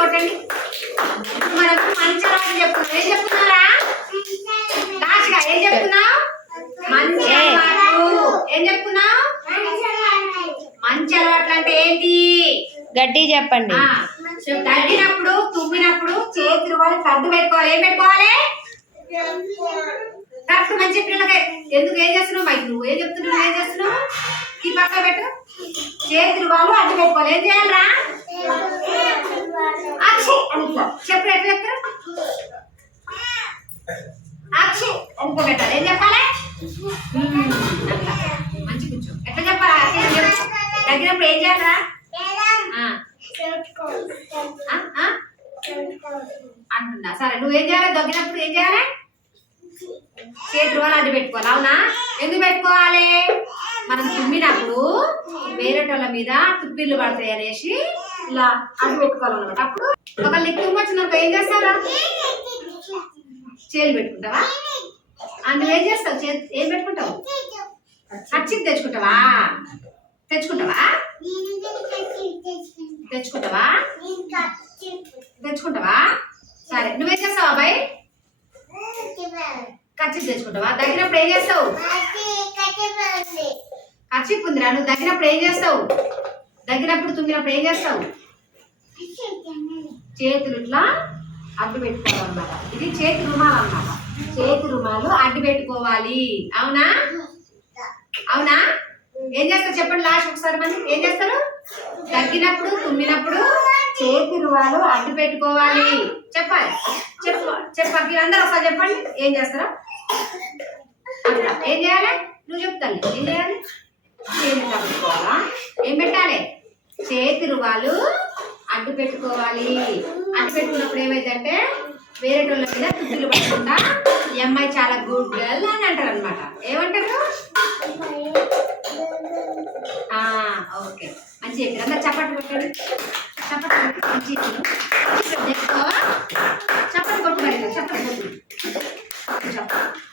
కొట్టండి. మనకు మంచి అలవాటు చెప్తున్నాం ఏం చెప్తున్నారా? దాచిగా ఏం చెప్తున్నావు? మంచి అలవాట్లు ఏం చెప్తున్నావు? మంచి అలవాట్లు అంటే ఏంటి? గట్టి చెప్పండి. తగ్గినప్పుడు తుమ్మినప్పుడు చేతులు వాళ్ళు సర్దు పెట్టుకోవాలి. ఏం పెట్టుకోవాలి? కరెక్ట్ మంచి పిల్లలకి. ఎందుకు ఏం చేస్తున్నావు? మైక్ నువ్వు ఏం చెప్తున్నావు? ఏం చేస్తున్నావు? ఈ పక్క పెట్టు. చేతులు వాళ్ళు అడ్డు పెట్టుకోవాలి. ఏం చేయాలరా? అనుకో చెప్పు ఎట్లా చెప్తారు? అనుకో పెట్టాలి ఏం చెప్పాలి? మంచి కూర్చో. ఎట్లా చెప్పాలా? అక్షి ఏం చేయాలరా? అంటున్నా. సరే నువ్వేం చేయాలి? దగ్గినప్పుడు ఏం చేయాలి? చేతులు అడ్డు పెట్టుకోవాలి. అవునా? ఎందుకు పెట్టుకోవాలి? మనం తుమ్మినప్పుడు వేరేటోళ్ళ మీద తుప్పిళ్ళు పడతాయి అనేసి ఇలా అడ్డు పెట్టుకోవాలన్నమాట అప్పుడు ఒకళ్ళు నీకు తుమ్ము ఏం చేస్తారా? చేలు పెట్టుకుంటావా? అందులో ఏం చేస్తావు? చే ఏం పెట్టుకుంటావు? అచ్చికి తెచ్చుకుంటావా? తెచ్చుకుంటావా? తెచ్చుకుంటావా? తెచ్చుకుంటావా? సరే నువ్వేం చేస్తావు అబ్బాయి? ఖర్చు తెచ్చుకుంటావా? దగ్గరప్పుడు ఏం చేస్తావు? ఖర్చు ఉందిరా నువ్వు దగ్గరప్పుడు ఏం చేస్తావు? దగ్గరప్పుడు తుమ్మినప్పుడు ఏం చేస్తావు? చేతులు ఇట్లా అడ్డు పెట్టుకోవాలన్నమాట. ఇది చేతి రుమాలు అన్నమాట చేతి రుమాలు అడ్డు పెట్టుకోవాలి. అవునా? అవునా? ఏం చేస్తారు చెప్పండి లాస్ట్ ఒకసారి మంది ఏం చేస్తారు? తగ్గినప్పుడు తుమ్మినప్పుడు చేతి రుమాలు అడ్డు పెట్టుకోవాలి. చెప్పాలి. చెప్పు చెప్పాలి అందరూ ఒకసారి చెప్పండి. ఏం చేస్తారు? ఏం చేయాలి? నువ్వు చెప్తాను ఏం చేయాలి? చేతి కలుపుకోవాలా ఏం పెట్టాలి? చేతులు వాళ్ళు అడ్డు పెట్టుకోవాలి. అడ్డు పెట్టుకున్నప్పుడు ఏమైందంటే వేరే వాళ్ళ మీద తుట్టులు పడకుండా ఈ అమ్మాయి చాలా గుడ్ గర్ల్ అని అంటారు అనమాట ఏమంటారు ఓకే. మంచి చెప్పారు. అంతా చప్పట్లు కొట్టండి. చప్పట్లు మంచి చెప్పుకోవా చప్పట్లు కొట్టుకోవాలి చప్పట్లు కొట్టు. చప్పట్లు.